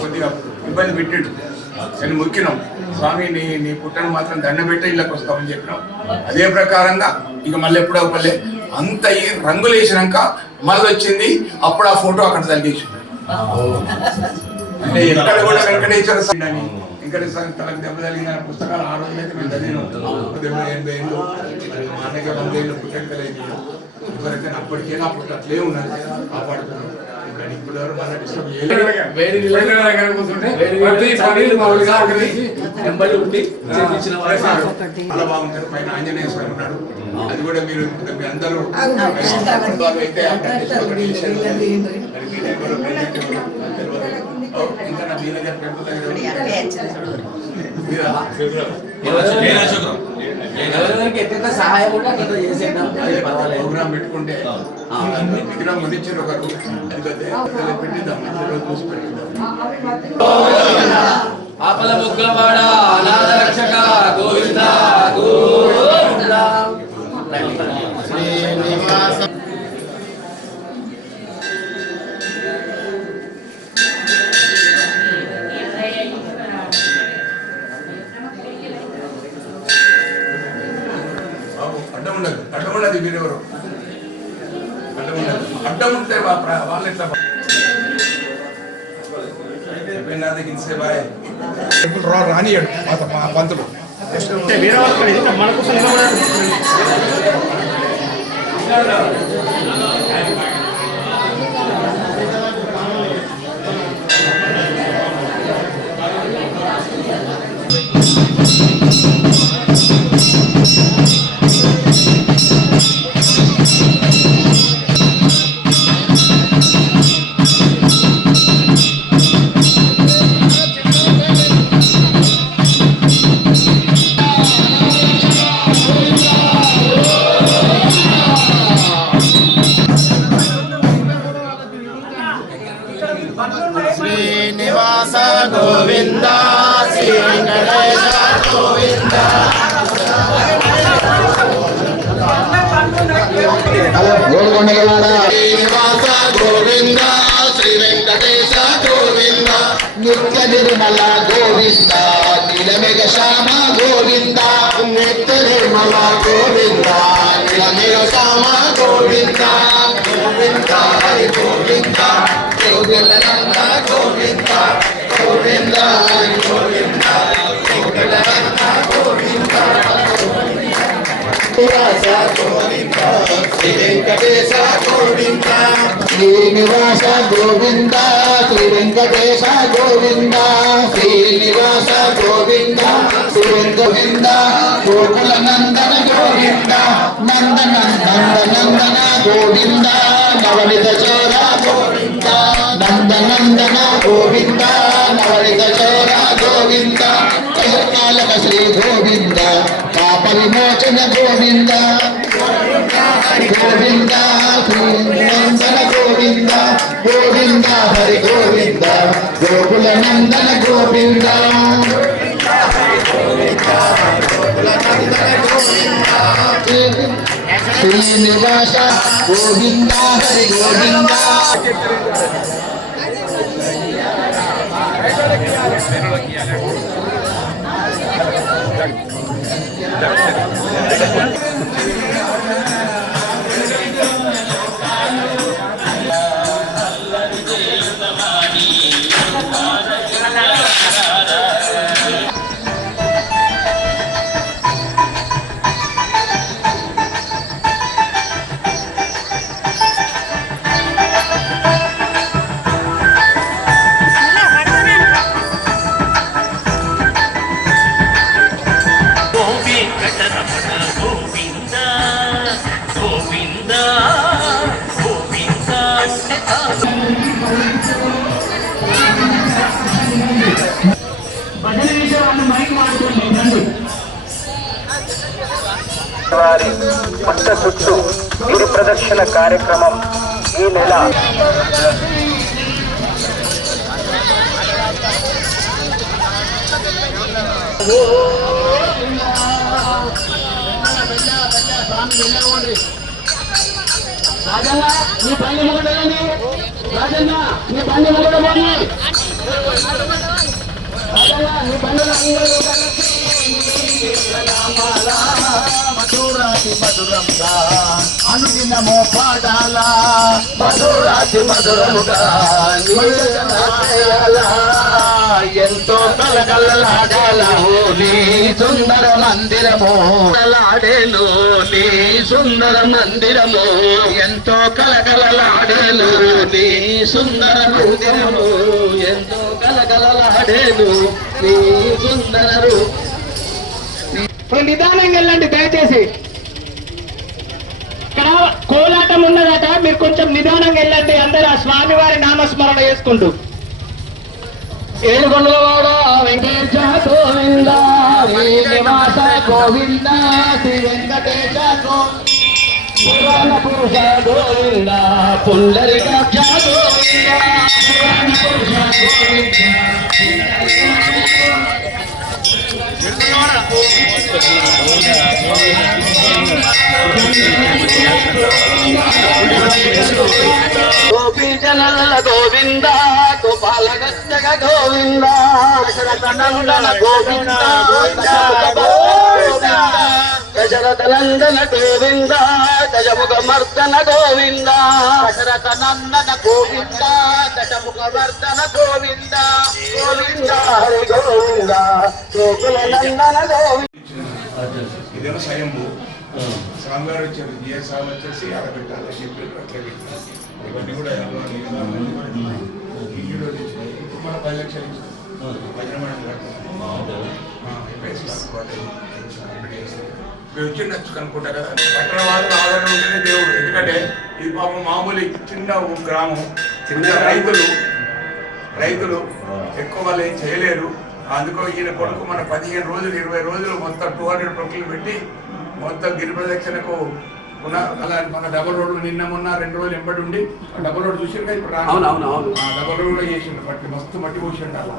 కొద్దిగా ఇబ్బంది పెట్టిండు నేను మొక్కినాం స్వామి నీ పుట్టను మాత్రం దండం పెట్టి ఇళ్ళకి వస్తామని చెప్పినాం. అదే ప్రకారంగా ఇక మళ్ళీ ఎప్పుడో పల్లె అంత రంగులు వేసినాక మళ్ళీ వచ్చింది. అప్పుడు ఆ ఫోటో అక్కడ తగ్గించింది. అంటే ఎక్కడ కూడా వెంకటేశ్వర స్వామి వెంకటేశ్వర తనకు దెబ్బ తగిలిన పుస్తకాలు ఆ రోజులైతే మేము చదివినాం. 80 ఏళ్ళు మా అన్నయ్య 100 ఏళ్ళు పుట్టెక్కలేదు. ఎవరైతే అప్పటికైనా అప్పుడు అట్లే ఉన్నది కాపాడుతున్నాం. ఇప్పుడు మన డిస్టర్బ్ చాలా బాగుంటారు. పైన ఆంజనేయ స్వామి ఉన్నాడు. అది కూడా మీరు అందరూ ఇంకా నా మీ దగ్గర సహాయం ప్రోగ్రామ్ పెట్టుకుంటే విగ్రహం కొనిచ్చారు ఒకరు పెట్టిద్దాం చూసి పెట్టిద్దాం. ఆపల ముగ్గులవాడ అనాథ రక్షక గోవింద గోవింద. అడ్డం ఉండదు మీరెవరు అడ్డం ఉంటే వాళ్ళు ఎట్లా రానియాడు మా పంతులు శ్రీనివాస గోవింద శ్రీ వెంకటేశ గోవింద. శ్రీనివాస గోవింద శ్రీ వెంకటేశ గోవింద. నిత్య నిర్మల గోవింద నీలమేఘ శ్యామ గోవింద. నిత్య నిర్మల గోవింద నీలమేఘ శ్యామ గోవింద. గోవింద హరి గోవింద గోవింద గోవింద గోవింద గోవింద గోవింద గోవింద గోవింద శ్రీ వెంకటేశ గోవింద. శ్రీనివాస గోవింద శ్రీ వెంకటేశ గోవింద. శ్రీనివాస గోవింద శ్రీ గోవింద. గోకుల నందన గోవింద నందన నందన గోవింద. నవనిత చోర గోవింద నందనందన గోవింద. నవనిత చోర గోవింద. కైకాలక శ్రీ గోవింద పాప విమోచన గోవింద. గోవింద శ్రీనందన గోవింద గోవింద హరి గోవింద. గోకుల నందన గోవింద శ్రీనివాస గోవింద హరి గోవింద. వారి పుట్ట చుట్టూ గిరి ప్రదక్షిణ కార్యక్రమం ఈ నెల రాజన్న నీ బండి ముగడండి, రాజన్న నీ బండి ముగడమని, రాజన్న నీ బండి మధురాతి మధురంగా అనుదినమో పాడాలా, మధురాతి మధురముగా ఎంతో కలకలలాడాలా నీ సుందర మందిరము, లాడేను నీ సుందర మందిరము, ఎంతో కలకలలాడేను నీ సుందర మందిరము, ఎంతో కలకలలాడేను నీ సుందర. నిదానంగా వెళ్ళండి దయచేసి. ఇక్కడ కోలాటం ఉన్నదట, మీరు కొంచెం నిదానంగా వెళ్ళండి. అందరూ ఆ స్వామివారి నామస్మరణ చేసుకుంటూ. ఏడుకొండలవాడ వెంకటేశ గోవింద, శ్రీనివాస గోవింద, శ్రీ వెంకటేశ పురాణ పురుష గోవింద, పుండరీకాక్ష గోవింద, పురాణ పురుష గోపీజనల గోవింద, గోపాలగచ్చగ గోవింద, దశరథనందన గోవింద, దశరథనందన గోవింద, దశముఖ మర్దన గోవింద, దశరథనందన గోవింద, దశముఖ మర్దన గోవింద, గోవింద హరి గోవింద, గోకుల నందన గోవింద. ఇదేమో స్వయంభూ స్వామివారు వచ్చారు, ఏ స్వామి వచ్చేసి ఆడబెట్టాలి చెప్పారు, అట్లా పెట్టారు. ఇవన్నీ కూడా ఇప్పుడు మన 10 లక్షలు ఇచ్చారు, భజన మండలి వచ్చి నచ్చు కనుక్కుంటా కదా. పట్టణ వాళ్ళు ఆదరణ ఉంటేనే దేవుడు. ఎందుకంటే ఇది పాపం మామూలు చిన్న గ్రామం, చిన్న రైతులు ఎక్కువ వాళ్ళు ఏం చేయలేరు. అందుకో ఈయన కొడుకు మన 15 రోజులు 20 రోజులు మొత్తం 200 ట్రక్కులు పెట్టి మొత్తం గిరి ప్రదక్షిణకు అలా మన డబల్ రోడ్లు నిన్న మొన్న 2 రోజులు ఎంబడి ఉండి డబల్ రోడ్ చూసిండు ఇప్పుడు డబల్ రోడ్ కూడా చేసిండు, మట్టి మస్తు మట్టి పోసిండు అలా.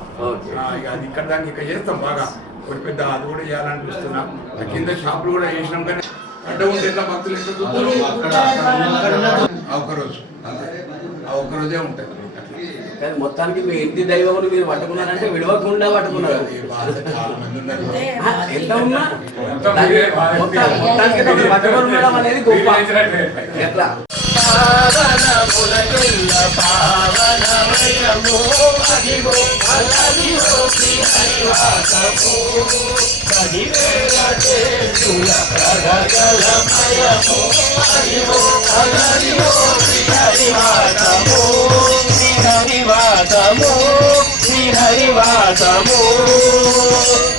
ఇక అది ఇక్కడ దానికి ఇక చేస్తాం బాగా ఒకటి పెద్ద, అది కూడా చేయాలనిపిస్తున్నాం. కింద షాపులు కూడా చేసినాం, కానీ అడ్డ ఉంటే ఎట్లా భక్తులు ఎంత ఒక్కరోజు ఆ ఒక్కరోజే ఉంటుంది. మొత్తానికి మీ ఇంటి దైవం మీరు పట్టుకున్నారంటే విడవకుండా పట్టుకున్నారు. ఎంత ఉన్నా మొత్తానికి పట్టుకొని ఉండడం అనేది గొప్ప. ఎట్లా హరివాసము శ్రీహరివాసము,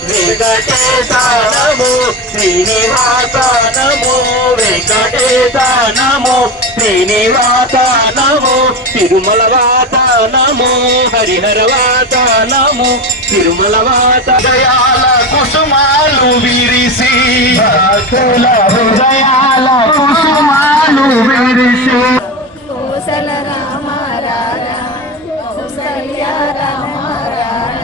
వెంకటేశానము శ్రీనివాసానము, వెంకటేశానము శ్రీనివాసానము, తిరుమల వాసానము హరిహర వాసానము, తిరుమల వాస. హృదయాల కుసుమాలు విరిసి, హృదయాల కుసుమాలు విరిసి, కోసల రామ రారా, కోసల్య రామ రారా.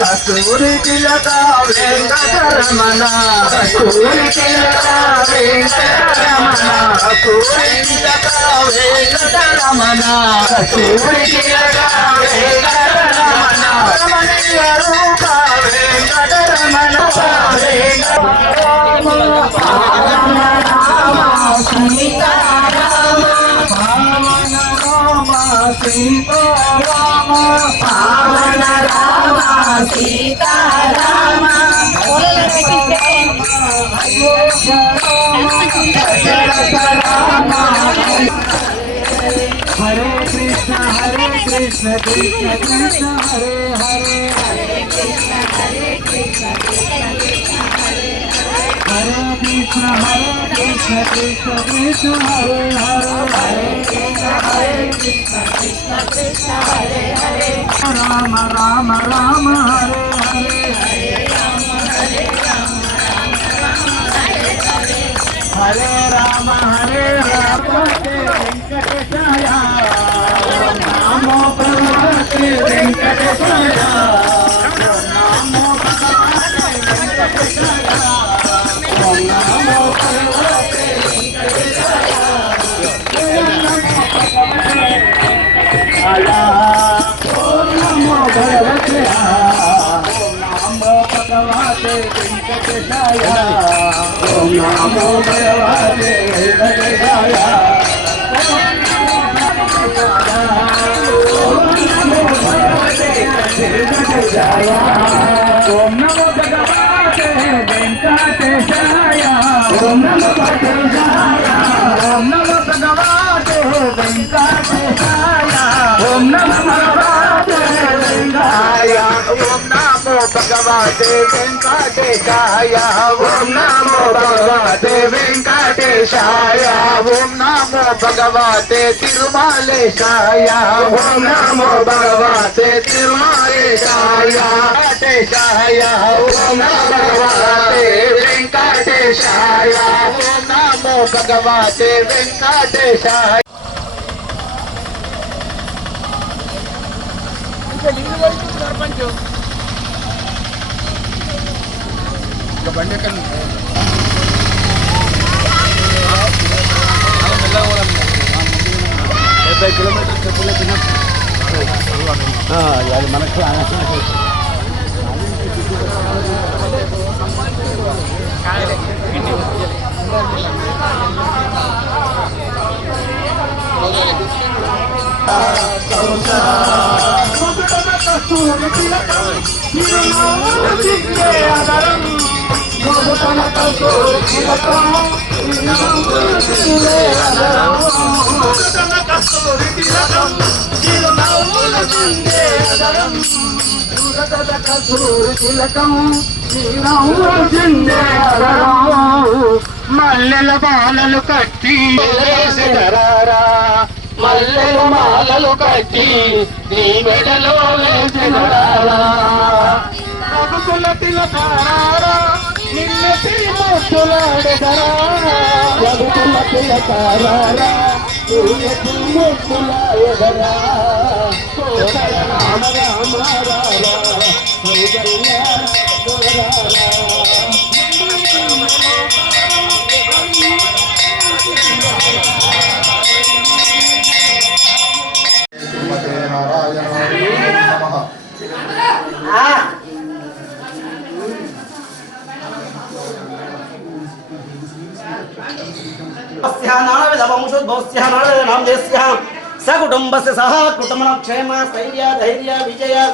కస్తూరి తిలక వెంకటరమణ, కస్తూరి తిలక వెంకటరమణ, కస్తూరి తిలక వెంకటరమణ, కస్తూరి తిలక వెంకటరమణ, రమణీయ రూప వెంకటరమణ, వెంకటరమణ, రామ సీతారామ. సీతారామ హరే కృష్ణ కృష్ణ కృష్ణ హరే హరే హరే కృష్ణ కృష్ణ కృష్ణ కృష్ణ హరే హరే రామ రామ రామ హరే హరే హరే రామ వెంకటేశాయ నమో భగవతే వెంకటేశాయ నమో భగవతే వెంకటేశాయ నమో భగవతే వెంకటేశాయ నమో భగవతే నమో భగవతే వెంకటేశాయ నమో భగవతే వెంకటేశాయ ఓం నమో భగవతే వెంకటేశాయ ఓం నమో భగవతే ఓం నమో భగవతే వెంకటేశాయ ఓం నమో భగవతే వెంకటేశాయ ఓం నమో భగవతే వెంకటేశాయ ఓం నమో భగవతే వెంకటేశాయ ఓం నమో భగవతే తిరుమలేశాయ ఓం నమో భగవతే తిరుమలేశాయ వెంకటేశాయ ఓం నమో భగవతే వెంకటేశాయ ఓం నమో భగవతే వెంకటేశాయ బండి ఎక్కడ కిలోమీటర్ చెప్పలేదు అది మనకు మల్లెల బాలలు కట్టి మల్లెల మాలలు కట్టి నీ మెడలో వేసినారా ప్రభుకుల తిలకారా నిన్న తిరుమూర్తులాడెదరా ప్రభుకుల తిలకారా తిరుమూర్తులాడెదరా రామ రామ సకుటుంబస్య సహ కుటుంబ క్షేమ స్థైర్య ధైర్య విజయ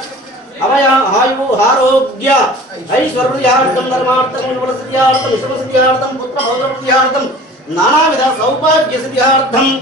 అభయ ఆయు ఆరోగ్య ఐశ్వర్యార్థం ధర్మార్థం విమలసిద్ధ్యార్థం విషమసిద్ధ్యార్థం పుత్ర పౌత్రసిద్ధ్యార్థం నానావిధ సౌభాగ్య సిద్ధ్యార్థం